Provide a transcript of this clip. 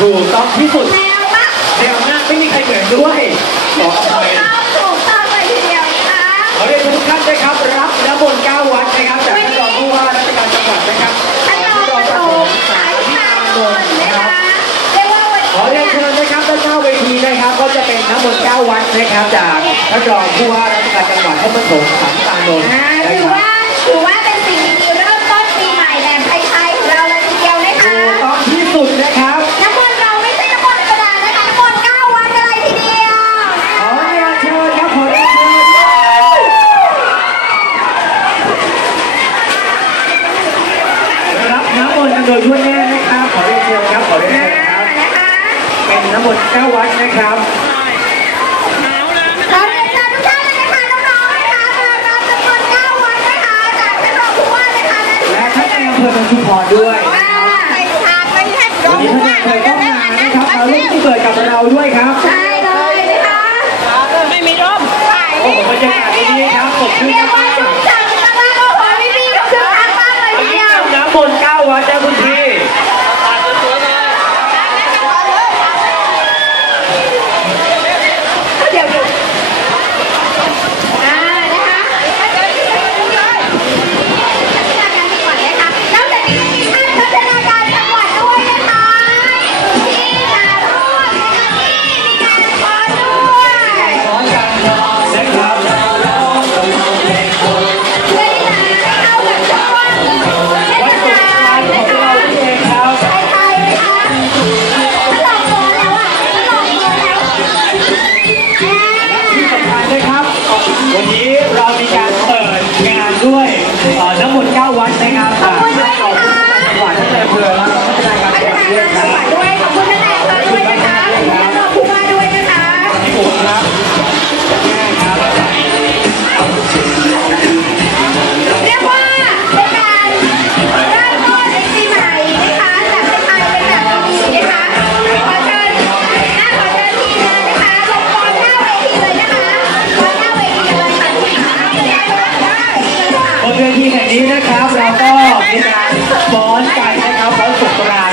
ถูกต้องที่สุดแนวมากเดี๋ยวมากไม่มีใครเหมือนด้วยขออถูภักยต้องถูกต้องเลยทีเดียวนะคะขอเรียนเชิญทุกท่านนะครับรับน้ำมนต์เก้าวัดนะครับจากท่านรองผู้ว่าราชการจังหวัดนะครับท่านรองประถมสายทางนนท์นะคะเรียกว่าวันขอเรียนเชิญนะครับด้านหน้าเวทีนะครับ ก็จะเป็นน้ำมนต์เก้าวัดนะครับจากท่านรองผู้ว่าราชการจังหวัดท่านประสงค์สันตานนท์อ่านะถือครับ โดยทั่วหน้านะครับ ขอเรียนเชิญครับ ขอเรียนเชิญครับนะคะเป็นน้ำมนต์เก้าวัดนะครับขอเรียนเชิญทุกท่านเลยนะคะน้องๆนะคะมารับน้ำมนต์เก้าวัดนะคะจากท่านรองผู้ว่านะคะนั่นและท่านนายอำเภอเมืองชุมพรด้วยอ่าไปทานไปให้รวัอนงนี้ผู้ท่านว่านายอำเภอเลยก็นะมานะครับมาร่วมที่เกิดกับเราด้วยครับใช่เลยนะคะไม่มีร่มโอ้โหบรรยากาศวันนี้ครับสดชื่นเรียกว่ามาก มนเก้าวัดนะคุณพี่ Bom. ที่แห่งนี้นะครับเราก็มีการฟ้อนกันนะครับฟ้อนสุกราน